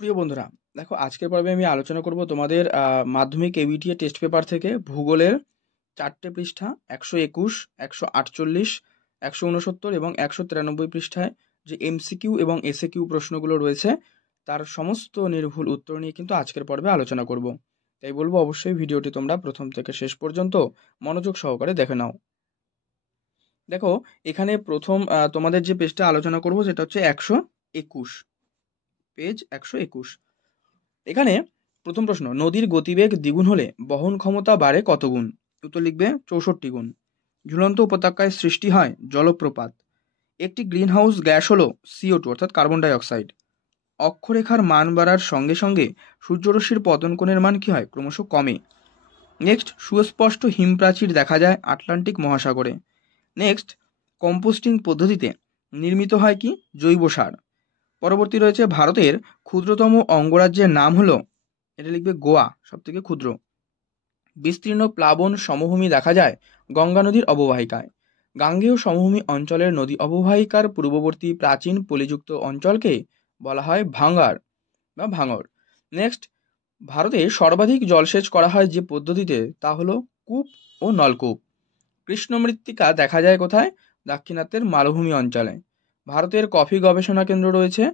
প্রিয় বন্ধুরা, দেখো আজকের পর্বে আমি আলোচনা করব তোমাদের মাধ্যমিক এবিটিএ টেস্ট পেপার থেকে ভূগোলের 4টে পৃষ্ঠা 121, 148, 169 এবং 193 পৃষ্ঠায় যে এমসিকিউ এবং এসএকিউ প্রশ্নগুলো রয়েছে তার সমস্ত নির্ভুল উত্তর নিয়ে কিন্তু আজকের পর্বে আলোচনা করব। তাই বলবো অবশ্যই ভিডিওটি তোমরা প্রথম থেকে শেষ পর্যন্ত মনোযোগ সহকারে দেখে নাও। দেখো এখানে প্রথম তোমাদের যে পেজটা আলোচনা করব সেটা হচ্ছে 121, পেজ 121। এখানে প্রথম প্রশ্ন, নদীর গতিবেগ দ্বিগুণ হলে বহন ক্ষমতা বাড়ে কত গুণ? উত্তর লিখবে 64 গুণ। ঝুলন্ত উপত্যকায় সৃষ্টি হয় জলপ্রপাত। একটি গ্রিনহাউস গ্যাস হলো CO2 অর্থাৎ কার্বন ডাই অক্সাইড। অক্ষরেখার মান বাড়ার সঙ্গে সঙ্গে সূর্যরশ্মির পতন কোণের মান কি হয়? ক্রমশ কমে। নেক্সট, সুস্পষ্ট হিমপ্রাচীর দেখা যায় আটলান্টিক মহাসাগরে। নেক্সট, কম্পোস্টিং পদ্ধতিতে নির্মিত হয় কি? জৈব সার। পরবর্তী রয়েছে ভারতের ক্ষুদ্রতম অঙ্গরাজ্যের নাম হলো, এটা লিখবে গোয়া, সব থেকে ক্ষুদ্র। বিস্তীর্ণ প্লাবন সমভূমি দেখা যায় গঙ্গা নদীর অববাহিকায়। গাঙ্গেয় সমভূমি অঞ্চলের নদী অববাহিকার পূর্ববর্তী প্রাচীন পলিযুক্ত অঞ্চলকে বলা হয় ভাঙ্গার বা ভাঙর। নেক্সট, ভারতে সর্বাধিক জলসেচ করা হয় যে পদ্ধতিতে তা হলো কূপ ও নলকূপ। কৃষ্ণ মৃত্তিকা দেখা যায় কোথায়? দাক্ষিণাত্যের মালভূমি অঞ্চলে। ভারতের কফি গবেষণা কেন্দ্র রয়েছে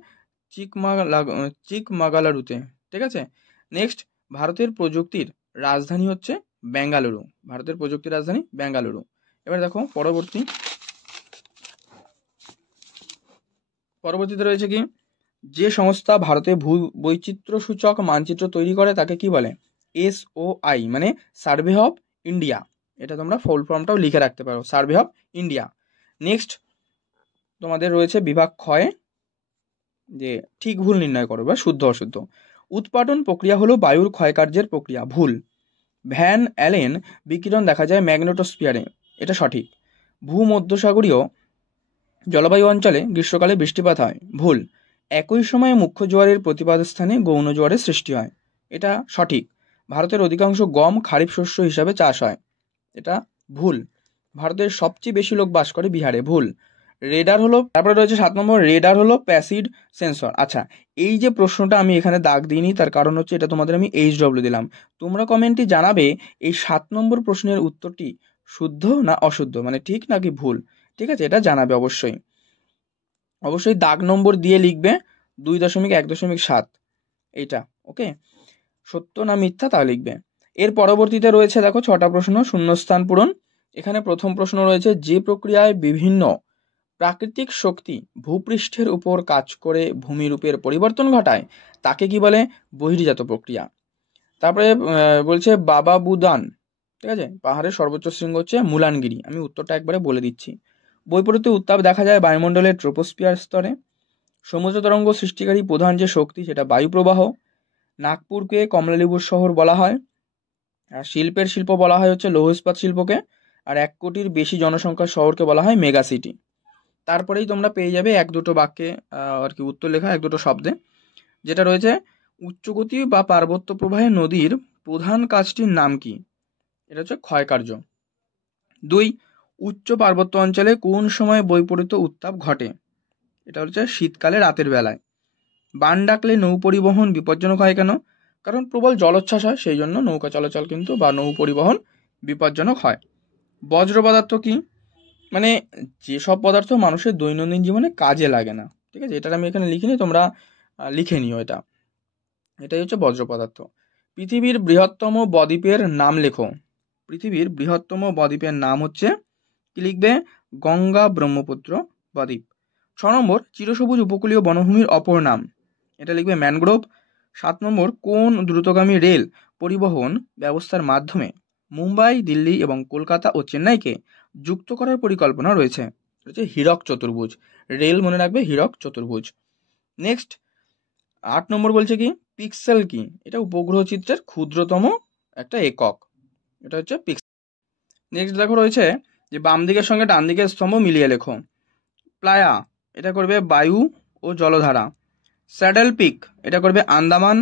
চিকমাগালুরুতে। ঠিক আছে। নেক্সট, ভারতের প্রযুক্তির রাজধানী হচ্ছে বেঙ্গালুরু। ভারতের প্রযুক্তির রাজধানী বেঙ্গালুরু। এবার দেখো পরবর্তীতে রয়েছে কি? যে সংস্থা ভারতে ভূ বৈচিত্র্য সূচক মানচিত্র তৈরি করে তাকে কি বলে? SOI মানে সার্ভে অফ ইন্ডিয়া। এটা তোমরা ফুল ফর্মটাও লিখে রাখতে পারো, সার্ভে অফ ইন্ডিয়া। নেক্সট, তোমাদের রয়েছে বিভাগ ক্ষয়, যে ঠিক ভুল নির্ণয় করো বা শুদ্ধ অশুদ্ধ। উৎপাটন প্রক্রিয়া হলো বায়ুর ক্ষয়কার্যের প্রক্রিয়া। ভুল। ভ্যান অ্যালেন বিকিরণ দেখা যায় ম্যাগনেটোস্ফিয়ারে। এটা সঠিক। ভূমধ্যসাগরীয় জলবায়ু অঞ্চলে গ্রীষ্মকালে বৃষ্টিপাত হয়। ভুল। একই সময়ে মুখ্য জোয়ারের প্রতিপাদ স্থানে গৌণ জোয়ারের সৃষ্টি হয়। এটা সঠিক। ভারতের অধিকাংশ গম খারিফ শস্য হিসাবে চাষ হয়। এটা ভুল। ভারতের সবচেয়ে বেশি লোক বাস করে বিহারে। ভুল। রেডার হলো, তারপরে রয়েছে 7 নম্বর, রেডার হলো প্যাসিভ সেন্সর। আচ্ছা, এই যে প্রশ্নটা আমি এখানে দাগ দিইনি তার কারণ হচ্ছে এটা তোমাদের আমি HW দিলাম। তোমরা কমেন্টে জানাবে এই 7 নম্বর প্রশ্নের উত্তরটি শুদ্ধ না অশুদ্ধ, মানে ঠিক নাকি ভুল। ঠিক আছে, এটা জানাবে অবশ্যই। অবশ্যই দাগ নম্বর দিয়ে লিখবে 2.1.7 এইটা। ওকে, সত্য না মিথ্যা তা লিখবে। এর পরবর্তীতে রয়েছে দেখো 6টা প্রশ্ন, শূন্যস্থান পূরণ। এখানে প্রথম প্রশ্ন রয়েছে, যে প্রক্রিয়ায় বিভিন্ন প্রাকৃতিক শক্তি ভূপৃষ্ঠের উপর কাজ করে ভূমিরূপের পরিবর্তন ঘটায় তাকে কি বলে? বহির্জাত প্রক্রিয়া। তারপরে বলছে বাবা বুদান, ঠিক আছে, পাহাড়ের সর্বোচ্চ শৃঙ্গ হচ্ছে মুলানগিরি। আমি উত্তরটা একবারে বলে দিচ্ছি। বৈপরীত্য উত্তাপ দেখা যায় বায়ুমণ্ডলের ট্রোপোস্ফিয়ার স্তরে। সমুদ্র তরঙ্গ সৃষ্টিকারী প্রধান যে শক্তি সেটা বায়ুপ্রবাহ। নাগপুরকে কমলালেবুর শহর বলা হয়। আর শিল্পের শিল্প বলা হয় হচ্ছে লৌহ ইস্পাত শিল্পকে। আর 1 কোটির বেশি জনসংখ্যার শহরকে বলা হয় মেগা সিটি। তারপরেই তোমরা পেয়ে যাবে 1-2 বাক্যে আর কি উত্তর লেখা, 1-2 শব্দে। যেটা রয়েছে, উচ্চগতি বা পার্বত্য প্রবাহে নদীর প্রধান কাজটির নাম কি? এটা হচ্ছে ক্ষয়কার্য। 2, উচ্চ পার্বত্য অঞ্চলে কোন সময় বৈপরীত্য উত্তাপ ঘটে? এটা হচ্ছে শীতকালে রাতের বেলায়। বান ডাকলে নৌ পরিবহন বিপজ্জনক হয় কেন? কারণ প্রবল জলোচ্ছ্বাস হয়, সেই জন্য নৌকা চলাচল কিন্তু বা নৌ পরিবহন বিপজ্জনক হয়। বজ্র পদার্থ কি? মানে যেসব পদার্থ মানুষের দৈনন্দিন জীবনে কাজে লাগে না। ঠিক আছে, এটা আমি এখানে লিখিনি, তোমরা লিখে নিও। এটাই হচ্ছে বজ্র পদার্থ। পৃথিবীর বৃহত্তম বদ্বীপের নাম লেখো। পৃথিবীর বৃহত্তম বদ্বীপের নাম হচ্ছে, কি লিখবে? গঙ্গা ব্রহ্মপুত্র বদ্বীপ। 6 নম্বর, চিরসবুজ উপকূলীয় বনভূমির অপর নাম। এটা লিখবে ম্যানগ্রোভ। 7 নম্বর, কোন দ্রুতগামী রেল পরিবহন ব্যবস্থার মাধ্যমে মুম্বাই, দিল্লি এবং কলকাতা ও চেন্নাইকে যুক্ত করার পরিকল্পনা রয়েছে? হচ্ছে হীরক চতুর্ভুজ। রেল মনে রাখবে, হীরক চতুর্ভুজ। নেক্সট 8 নম্বর বলছে কি? পিক্সেল কি? এটা উপগ্রহ চিত্রের ক্ষুদ্রতম একটা একক, এটা হচ্ছে পিক্সেল। নেক্সট দেখো রয়েছে যে বাম দিকের সঙ্গে ডান দিকের স্তম্ভ মিলিয়ে লেখো। প্লায়া, এটা করবে বায়ু ও জলধারা। স্যাডেল পিক, এটা করবে আন্দামান।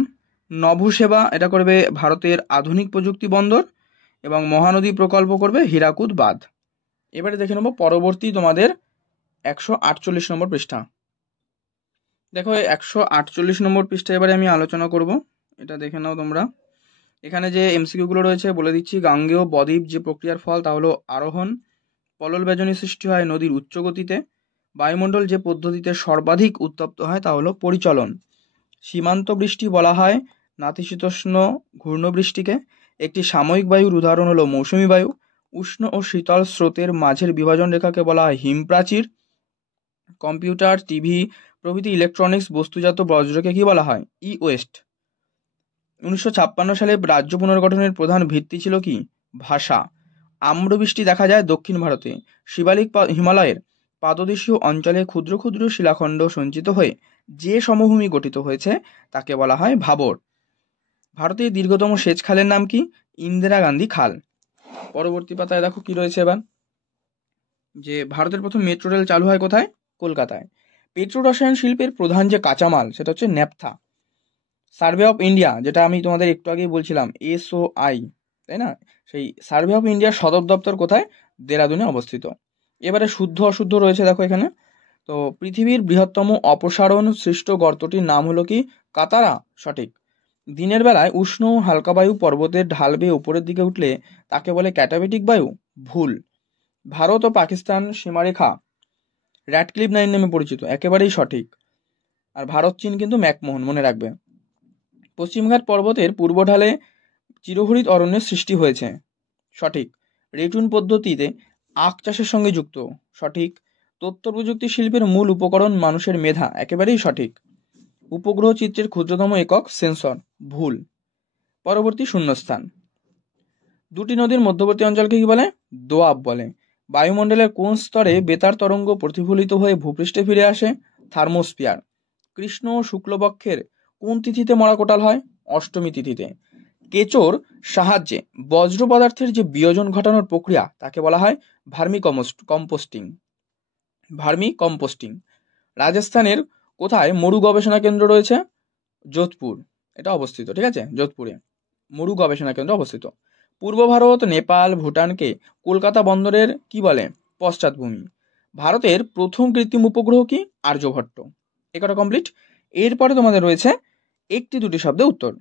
নভোসেবা, এটা করবে ভারতের আধুনিক প্রযুক্তি বন্দর। এবং মহানদী প্রকল্প করবে হীরাকুদ বাঁধ। এবারে দেখে নেবো পরবর্তী তোমাদের 148 নম্বর পৃষ্ঠা। দেখো 148 নম্বর পৃষ্ঠায় এবারে আমি আলোচনা করব, এটা দেখে নাও তোমরা। এখানে যে এমসিকিউগুলো রয়েছে বলে দিচ্ছি। গাঙ্গেয় বদ্বীপ যে প্রক্রিয়ার ফল তা হলো আরোহণ। পলল বেজনী সৃষ্টি হয় নদীর উচ্চ গতিতে। বায়ুমণ্ডল যে পদ্ধতিতে সর্বাধিক উত্তপ্ত হয় তা হলো পরিচলন। সীমান্ত বৃষ্টি বলা হয় নাতিশীতোষ্ণ ঘূর্ণবৃষ্টিকে। একটি সাময়িক বায়ুর উদাহরণ হলো মৌসুমী বায়ু। উষ্ণ ও শীতল স্রোতের মাঝের বিভাজন রেখাকে বলা হয় হিমপ্রাচীর। কম্পিউটার, টিভি প্রভৃতি ইলেকট্রনিক্স বস্তুজাত বজ্রকে কি বলা হয়? ই ওয়েস্ট। 1956 সালে রাজ্য পুনর্গঠনের প্রধান ভিত্তি ছিল কি? ভাষা। আম্রবৃষ্টি দেখা যায় দক্ষিণ ভারতে। শিবালিক হিমালয়ের পাদদেশীয় অঞ্চলে ক্ষুদ্র ক্ষুদ্র শিলাখণ্ড সঞ্চিত হয়ে যে সমভূমি গঠিত হয়েছে তাকে বলা হয় ভাবর। ভারতের দীর্ঘতম সেচ খালের নাম কি? ইন্দিরা গান্ধী খাল। পরবর্তী পাতায় দেখো কি রয়েছে এবার, যে ভারতের প্রথম মেট্রো রেল চালু হয় কোথায়? কলকাতায়। পেট্রো রসায়ন শিল্পের প্রধান যে কাঁচামাল সেটা হচ্ছে ন্যাপথা। সার্ভে অফ ইন্ডিয়া, যেটা আমি তোমাদের একটু আগেই বলছিলাম, SOI, তাই না? সেই সার্ভে অফ ইন্ডিয়ার সদর দপ্তর কোথায়? দেরাদুনে অবস্থিত। এবারে শুদ্ধ অশুদ্ধ রয়েছে দেখো এখানে। তো পৃথিবীর বৃহত্তম অপসারণ সৃষ্ট গর্তটির নাম হলো কি? কাতারা, সঠিক। দিনের বেলায় উষ্ণ হালকা বায়ু পর্বতের ঢাল বেয়ে উপরের দিকে উঠলে তাকে বলে ক্যাটাবেটিক বায়ু, ভুল। ভারত ও পাকিস্তান সীমারেখা র্যাডক্লিফ লাইন নামে পরিচিত, একেবারেই সঠিক। আর ভারত চীন কিন্তু ম্যাকমোহন, মনে রাখবে। পশ্চিমঘাট পর্বতের পূর্ব ঢালে চিরহরিত অরণ্যের সৃষ্টি হয়েছে, সঠিক। রেটুন পদ্ধতিতে আখ চাষের সঙ্গে যুক্ত, সঠিক। তথ্য প্রযুক্তি শিল্পের মূল উপকরণ মানুষের মেধা, একেবারেই সঠিক। উপগ্রহ চিত্রের ক্ষুদ্রতম একক সেন্সর, ভুল। পরবর্তী শূন্যস্থান। দুটি নদীর মধ্যবর্তী অঞ্চলকে কি বলে? দোআব বলে। বায়ুমণ্ডলের কোন স্তরে বেতার তরঙ্গ প্রতিফলিত হয়ে ভূপৃষ্ঠে ফিরে আসে? থার্মোস্ফিয়ার। কৃষ্ণ ও শুক্লপক্ষের কোন তিথিতে মরা কোটাল হয়? অষ্টমী তিথিতে। কেঁচোর সাহায্যে বজ্র পদার্থের যে বিয়োজন ঘটানোর প্রক্রিয়া তাকে বলা হয় ভার্মি কম্পোস্টিং। রাজস্থানের কোথায় মরু গবেষণা কেন্দ্র রয়েছে? যোধপুর, এটা অবস্থিত, ঠিক আছে, যোধপুরে মরু গবেষণা কেন্দ্র অবস্থিত। পূর্ব ভারত, নেপাল, ভুটানকে কলকাতা বন্দরের কি বলে? পশ্চাৎভূমি। ভারতের প্রথম কৃত্রিম উপগ্রহ কি? আর্যভট্ট। এটা কমপ্লিট। এরপরে তোমাদের রয়েছে একটি দুটি শব্দে উত্তর।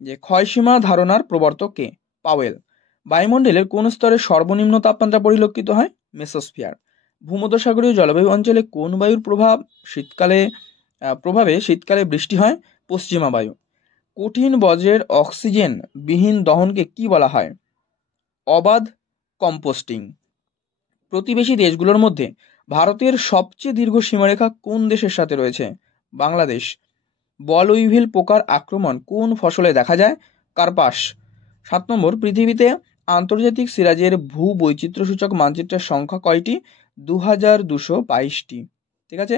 যে ক্ষয়সীমা ধারণার প্রবর্তক কে? পাওয়েল। বায়ুমণ্ডলের কোন স্তরে সর্বনিম্ন তাপমাত্রা পরিলক্ষিত হয়? মেসোস্ফিয়ার। ভূমধ্যসাগরীয় জলবায়ু অঞ্চলে কোন বায়ুর প্রভাবে শীতকালে বৃষ্টি হয়? পশ্চিমা বায়ু। কঠিন বজ্রের অক্সিজেন বিহীন দহনকে কি বলা হয়? অবাধ কম্পোস্টিং। প্রতিবেশী দেশগুলোর মধ্যে ভারতের সবচেয়ে দীর্ঘ সীমারেখা কোন দেশের সাথে রয়েছে? বাংলাদেশ। বল উইভিল পোকার আক্রমণ কোন ফসলে দেখা যায়? কার্পাস। 7 নম্বর, পৃথিবীতে আন্তর্জাতিক সিরাজের ভূ বৈচিত্র্যসূচক মানচিত্রের সংখ্যা কয়টি? 2222টি, ঠিক আছে।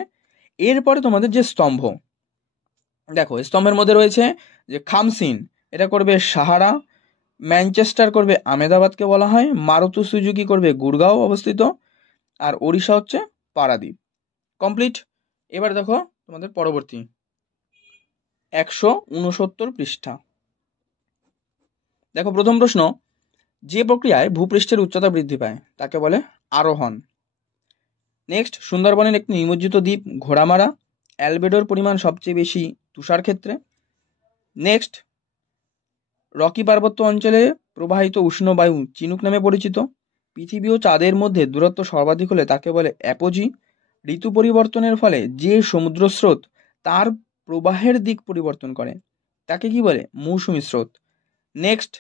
এরপরে তোমাদের যে স্তম্ভ, দেখো স্তম্ভের মধ্যে রয়েছে যে খামসিন, এটা করবে সাহারা। ম্যানচেস্টার করবে আমেদাবাদকে বলা হয়। মারুতি সুজুকি করবে গুড়গাঁও অবস্থিত। আর ওড়িশা হচ্ছে পারাদ্বীপ। কমপ্লিট। এবার দেখো তোমাদের পরবর্তী 169 পৃষ্ঠা। দেখো প্রথম প্রশ্ন, যে প্রক্রিয়ায় ভূপৃষ্ঠের উচ্চতা বৃদ্ধি পায় তাকে বলে আরোহণ। নেক্সট, সুন্দরবনের একটি নিমজ্জিত দ্বীপ ঘোড়ামারা। অ্যালবেডোর পরিমাণ সবচেয়ে বেশি তুষার ক্ষেত্রে। নেক্সট, রকি পার্বত্য অঞ্চলে প্রবাহিত উষ্ণ বায়ু চিনুক নামে পরিচিত। পৃথিবী ও চাঁদের মধ্যে দূরত্ব সর্বাধিক হলে তাকে বলে অ্যাপোজি। ঋতু পরিবর্তনের ফলে যে সমুদ্র স্রোত তার প্রবাহের দিক পরিবর্তন করে তাকে কি বলে? মৌসুমী স্রোত। নেক্সট,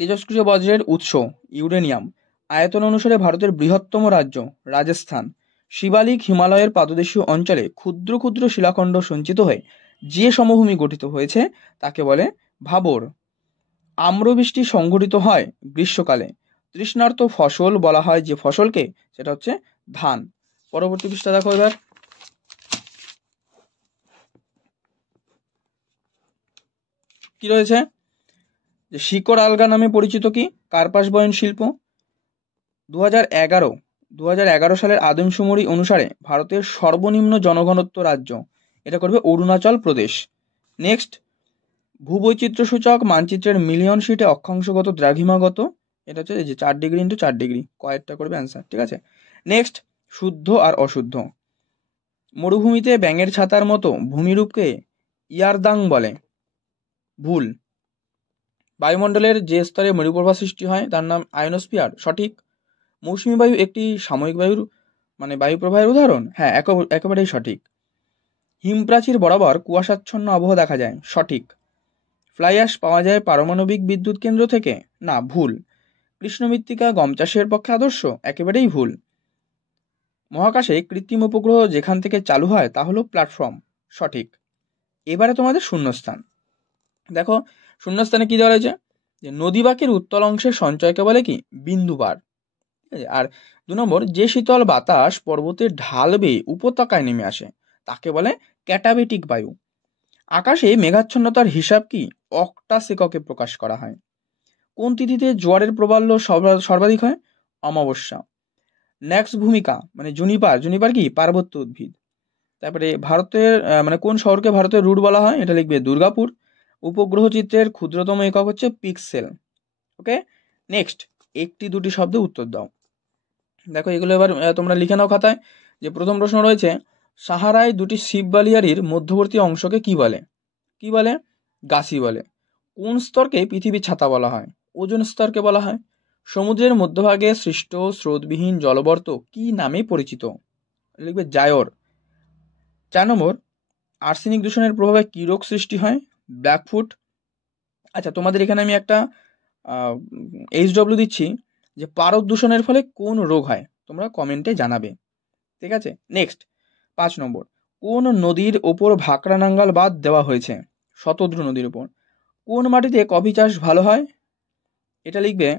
তেজস্ক্রিয় বজ্রের উৎস ইউরেনিয়াম। আয়তন অনুসারে ভারতের বৃহত্তম রাজ্য রাজস্থান। শিবালিক হিমালয়ের পাদদেশীয় অঞ্চলে ক্ষুদ্র ক্ষুদ্র শিলাখণ্ড সঞ্চিত হয়ে যে সমভূমি গঠিত হয়েছে তাকে বলে ভাবর। আম্রবৃষ্টি সংঘটিত হয় গ্রীষ্মকালে। তৃষ্ণার্ত ফসল বলা হয় যে ফসলকে, সেটা হচ্ছে ধান। পরবর্তী পৃষ্ঠা দেখো এবার। কি রয়েছে? যে শিকড় আলগা নামে পরিচিত কি? কার্পাস বয়ন শিল্প। 2011 সালের আদমশুমারি অনুসারে ভারতের সর্বনিম্ন জনঘনত্ব রাজ্য, এটা করবে অরুণাচল প্রদেশ। নেক্সট, ভূবৈচিত্র্যসূচক মানচিত্রের মিলিয়ন শিটে অক্ষাংশগত দ্রাঘিমাগত, এটা হচ্ছে এই যে 4 ডিগ্রি ইন্টু 4 ডিগ্রি, কয়েকটা করবে অ্যান্সার, ঠিক আছে। নেক্সট, শুদ্ধ আর অশুদ্ধ। মরুভূমিতে ব্যাঙের ছাতার মতো ভূমিরূপকে ইয়ারদাং বলে। ভুল। বায়ুমণ্ডলের যে স্তরে মরুপ্রবাহ সৃষ্টি হয় তার নাম আয়নোস্ফিয়ার। সঠিক। মৌসুমী বায়ু একটি সাময়িক বায়ুর বায়ু প্রবাহের উদাহরণ। হ্যাঁ, একেবারেই সঠিক। হিমপ্রাচীর বরাবর কুয়াশাচ্ছন্ন আবহাওয়া দেখা যায়। সঠিক। ফ্লাই অ্যাশ পাওয়া যায় পারমাণবিক বিদ্যুৎ কেন্দ্র থেকে। না, ভুল। কৃষ্ণ মৃত্তিকা গম চাষের পক্ষে আদর্শ। একেবারেই ভুল। মহাকাশে কৃত্রিম উপগ্রহ যেখান থেকে চালু হয় তা হলো প্ল্যাটফর্ম। সঠিক। এবারে তোমাদের শূন্যস্থান। দেখো শূন্যস্থানে কি দেওয়া রয়েছে, যে নদীবাঁকের উত্তল অংশের সঞ্চয়কে বলে কি বিন্দুবার। ঠিক আছে। আর 2 নম্বর, যে শীতল বাতাস পর্বতের ঢাল বেয়ে উপত্যকায় নেমে আসে তাকে বলে ক্যাটাবেটিক বায়ু। আকাশে মেঘাচ্ছন্নতার হিসাব কি অক্টাস এককে প্রকাশ করা হয়। কোন তিথিতে জোয়ারের প্রবল্য সর্বাধিক হয়? অমাবস্যা। নেক্সট ভূমিকা জুনিপার কি পার্বত্য উদ্ভিদ। তারপরে ভারতের কোন শহরকে ভারতের রুট বলা হয়? এটা লিখবে দুর্গাপুর। উপগ্রহ চিত্রের ক্ষুদ্রতম একক হচ্ছে পিক্সেল। ওকে, নেক্সট একটি দুটি শব্দে উত্তর দাও। দেখো এগুলো এবার তোমরা লিখে নাও খাতায়। যে প্রথম প্রশ্ন রয়েছে, সাহারায় দুটি শিববালিয়ারির মধ্যবর্তী অংশকে কি বলে? কি বলে? গাসি বলে। কোন স্তরকে পৃথিবীর ছাতা বলা হয়? ওজোন স্তরকে বলা হয়। সমুদ্রের মধ্যভাগে সৃষ্ট স্রোতবিহীন জলবর্ত কি নামে পরিচিত? লিখবে জায়র। 4 নম্বর, আর্সেনিক দূষণের প্রভাবে কি রোগ সৃষ্টি হয়? ব্ল্যাকফুট। আচ্ছা, তোমাদের এখানে আমি একটা HW দিচ্ছি, যে পারদ দূষণের ফলে কোন রোগ হয়? তোমরা কমেন্টে জানাবে। ঠিক আছে। নেক্সট 5 নম্বর, কোন নদীর ওপর ভাকরা নাঙ্গাল বাঁধ দেওয়া হয়েছে? শতদ্রু নদীর উপর। কোন মাটিতে কফি চাষ ভালো হয়? এটা লিখবে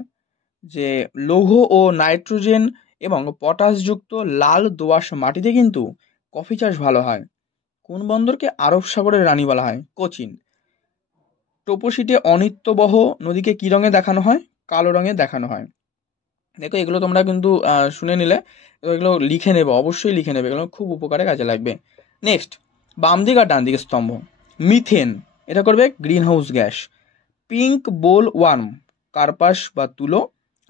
যে লৌহ ও নাইট্রোজেন এবং পটাশযুক্ত লাল দোআঁশ মাটিতে কিন্তু কফি চাষ ভালো হয়। কোন বন্দরকে আরব সাগরের রানী বলা হয়? কোচিন। টোপোশিটে অনিত্যবহ নদীকে কি রঙে দেখানো হয়? কালো রঙে দেখানো হয়। দেখো এগুলো তোমরা কিন্তু শুনে নিলে, এগুলো লিখে নেবে, অবশ্যই লিখে নেবে, এগুলো খুব উপকারে কাজে লাগবে। নেক্সট, বাম দিক আর ডান দিকে স্তম্ভ। মিথেন, এটা করবে গ্রিন হাউস গ্যাস। পিঙ্ক বোল ওয়ার্ম, কার্পাস বা তুলো।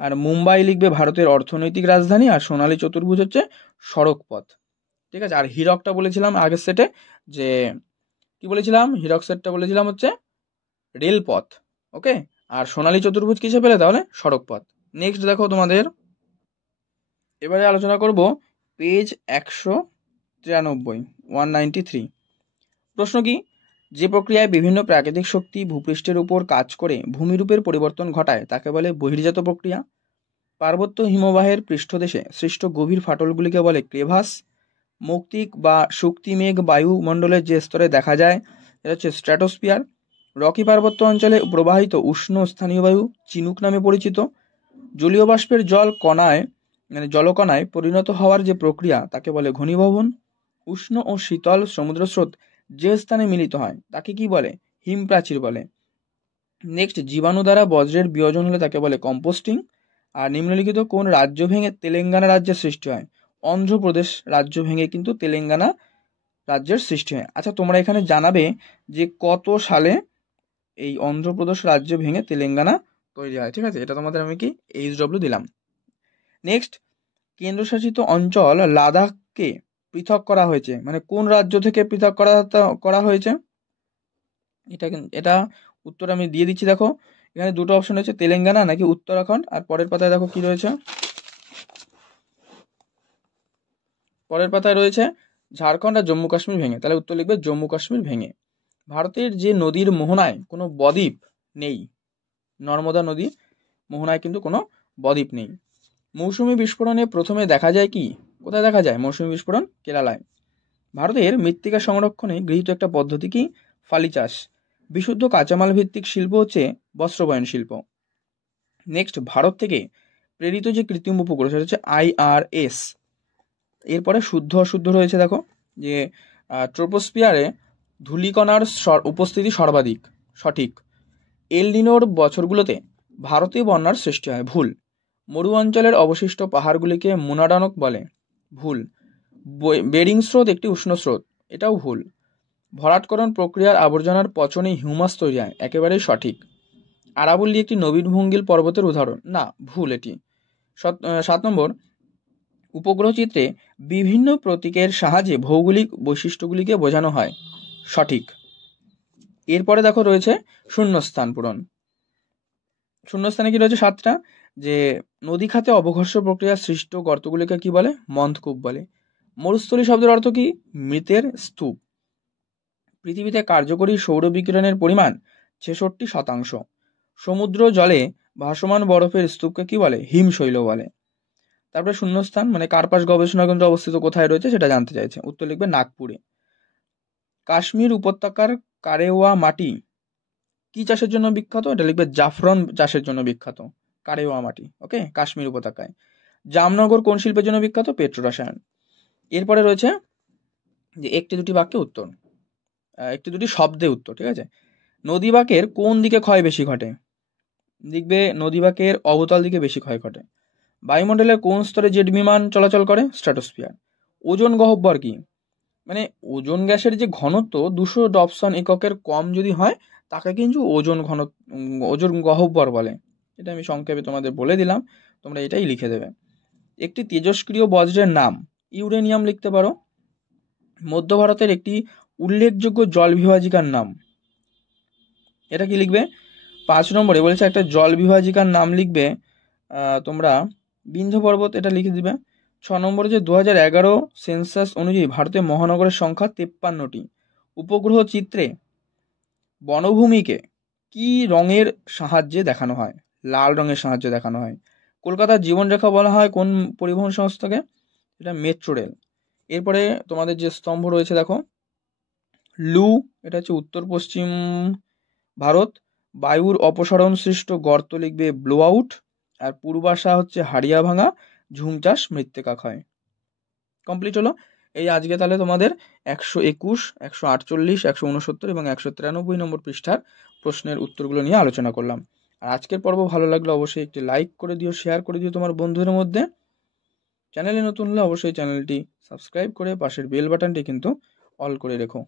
আর মুম্বাই লিখবে ভারতের অর্থনৈতিক রাজধানী। আর সোনালী চতুর্ভুজ হচ্ছে সড়ক পথ। ঠিক আছে। আর হিরকটা বলেছিলাম আগের সেটে, যে কি বলেছিলাম? হিরক সেটটা বলেছিলাম হচ্ছে রেলপথ। ওকে। আর সোনালী চতুর্ভুজ কিসে পেলে? তাহলে সড়ক পথ। নেক্সট দেখো তোমাদের, এবারে আলোচনা করব পেজ 193, 193। প্রশ্ন কি, যে প্রক্রিয়ায় বিভিন্ন প্রাকৃতিক শক্তি ভূপৃষ্ঠের উপর কাজ করে ভূমিরূপের পরিবর্তন ঘটায় তাকে বলে বহির্জাত প্রক্রিয়া। পার্বত্য হিমবাহের পৃষ্ঠদেশে সৃষ্ট গভীর ফাটলগুলিকে বলে ক্রেভাস। মৌক্তিক বা শক্তিমেঘ বায়ুমণ্ডলের যে স্তরে দেখা যায় এটা হচ্ছে স্ট্র্যাটোস্ফিয়ার। রকি পার্বত্য অঞ্চলে প্রবাহিত উষ্ণ স্থানীয় বায়ু চিনুক নামে পরিচিত। জলীয় বাষ্পের জলকণায় পরিণত হওয়ার যে প্রক্রিয়া তাকে বলে ঘনীভবন। উষ্ণ ও শীতল সমুদ্র স্রোত যে স্থানে মিলিত হয় তাকে কি বলে? হিমপ্রাচীর বলে। নেক্সট, জীবাণু দ্বারা বজ্রের বিয়োজন হলে তাকে বলে কম্পোস্টিং। আর নিম্নলিখিত কোন রাজ্য ভেঙে তেলেঙ্গানা রাজ্যের সৃষ্টি হয়? অন্ধ্রপ্রদেশ রাজ্য ভেঙে কিন্তু তেলেঙ্গানা রাজ্যের সৃষ্টি হয়। আচ্ছা, তোমরা এখানে জানাবে যে কত সালে এই অন্ধ্রপ্রদেশ রাজ্য ভেঙে তেলেঙ্গানা তৈরি হয়। ঠিক আছে, এটা তোমাদের আমি কি HW দিলাম। নেক্সট, কেন্দ্রশাসিত অঞ্চল লাদাখকে পৃথক করা হয়েছে, কোন রাজ্য থেকে পৃথক করা হয়েছে? এটা উত্তর আমি দিয়ে দিচ্ছি। দেখো এখানে দুটো অপশন রয়েছে, তেলেঙ্গানা নাকি উত্তরাখণ্ড। আর পরের পাতায় দেখো কি রয়েছে, পরের পাতায় রয়েছে ঝাড়খণ্ড আর জম্মু কাশ্মীর ভেঙে। তাহলে উত্তর লিখবে জম্মু কাশ্মীর ভেঙে। ভারতের যে নদীর মোহনায় কোনো বদ্বীপ নেই, নর্মদা নদী মোহনায় কিন্তু কোনো বদ্বীপ নেই। মৌসুমী বিস্ফোরণে প্রথমে দেখা যায় কি? কোথায় দেখা যায় মৌসুমী বিস্ফোরণ? কেরালায়। ভারতের মৃত্তিকা সংরক্ষণে গৃহীত একটা পদ্ধতি কি? ফালি চাষ। বিশুদ্ধ কাঁচামাল ভিত্তিক শিল্প হচ্ছে বস্ত্রবয়ন শিল্প। নেক্সট, ভারত থেকে প্রেরিত যে কৃত্রিম উপগ্রহ সেটা হচ্ছে IRS। এরপরে শুদ্ধ অশুদ্ধ রয়েছে। দেখো যে ট্রোপোস্ফিয়ারে ধূলিকণার উপস্থিতি সর্বাধিক। সঠিক। এল নিনোর বছরগুলোতে ভারতে বন্যার সৃষ্টি হয়। ভুল। মরু অঞ্চলের অবশিষ্ট পাহাড়গুলিকে মোনাডানক বলে। ভুল। বেরিং স্রোত একটি উষ্ণ স্রোত। এটাও ভুল। ভরাটকরণ প্রক্রিয়ার আবর্জনার পচনে হিউমাস তৈরি হয়। একেবারেই সঠিক। আরাবল্লী একটি নবীন ভঙ্গিল পর্বতের উদাহরণ। না, ভুল এটি। 7 নম্বর, উপগ্রহ চিত্রে বিভিন্ন প্রতীকের সাহায্যে ভৌগোলিক বৈশিষ্ট্যগুলিকে বোঝানো হয়। সঠিক। এরপরে দেখো রয়েছে শূন্যস্থান পূরণ। শূন্যস্থানে কি রয়েছে 7টা, যে নদী খাতে অবঘর্ষ প্রক্রিয়া সৃষ্ট গর্তগুলিকে কি বলে? মন্থকূপ বলে। মরুস্থলী শব্দের অর্থ কি? মৃতের স্তূপ। পৃথিবীতে কার্যকরী সৌর বিকিরণের পরিমাণ 66%। সমুদ্র জলে ভাসমান বরফের স্তূপকে কি বলে? হিমশৈল বলে। তারপরে শূন্যস্থান মানে কার্পাস গবেষণা কেন্দ্র অবস্থিত কোথায় রয়েছে সেটা জানতে চাইছে। উত্তর লিখবে নাগপুরে। কাশ্মীর উপত্যকার কারেওয়া মাটি কি চাষের জন্য বিখ্যাত? এটা লিখবে জাফরান চাষের জন্য বিখ্যাত। কারেওয়া মাটি, ওকে, কাশ্মীর উপত্যকায়। জামনগর কোন শিল্পের জন্য বিখ্যাত? পেট্রো রসায়ন। এরপরে রয়েছে যে একটি দুটি বাক্যে উত্তর, একটি দুটি শব্দে উত্তর, ঠিক আছে। নদীবাঁকের কোন দিকে ক্ষয় বেশি ঘটে? লিখবে নদীবাঁকের অবতল দিকে বেশি ক্ষয় ঘটে। বায়ুমণ্ডলের কোন স্তরে জেট বিমান চলাচল করে? স্ট্র্যাটোস্ফিয়ার। ওজোন গহ্বর কি? মানে ওজোন গ্যাসের যে ঘনত্ব 200 ডপসন এককের কম যদি হয় তাকে কিন্তু ওজোন গহ্বর বলে। এটা আমি সংক্ষেপে তোমাদের বলে দিলাম, তোমরা এটাই লিখে দেবে। একটি তেজস্ক্রিয় বজ্রের নাম ইউরেনিয়াম লিখতে পারো। মধ্য ভারতের একটি উল্লেখযোগ্য জল বিভাজিকার নাম, এটা কি লিখবে? 5 নম্বরে বলেছে একটা জল বিভাজিকার নাম লিখবে তোমরা বিন্ধ্য পর্বত, এটা লিখে দিবে। 6 নম্বরে যে 2011 সেন্সাস অনুযায়ী ভারতের মহানগরের সংখ্যা 53টি। উপগ্রহ চিত্রে বনভূমিকে কি রঙের সাহায্যে দেখানো হয়? লাল রঙের সাহায্যে দেখানো হয়। কলকাতার জীবনরেখা বলা হয় কোন পরিবহন সংস্থাকে? এটা মেট্রো রেল। এরপরে তোমাদের যে স্তম্ভ রয়েছে দেখো, লু, এটা হচ্ছে উত্তর পশ্চিম ভারত। বায়ুর অপসারণ সৃষ্ট গর্ত লিখবে ব্লো আউট। আর পূর্বাশা হচ্ছে হাড়িয়া ভাঙা, ঝুম চাষ মৃত্তিকা ক্ষয়। কমপ্লিট হলো। এই আজকে তাহলে তোমাদের 121, 148, 169 এবং 193 নম্বর পৃষ্ঠার প্রশ্নের উত্তরগুলো নিয়ে আলোচনা করলাম। আর আজকের পর্ব ভালো লাগলে অবশ্যই একটি লাইক করে দিও, শেয়ার করে দিও তোমার বন্ধুদের মধ্যে। চ্যানেলে নতুন হলে অবশ্যই চ্যানেলটি সাবস্ক্রাইব করে পাশের বেল বাটনটি কিন্তু অল করে রেখো।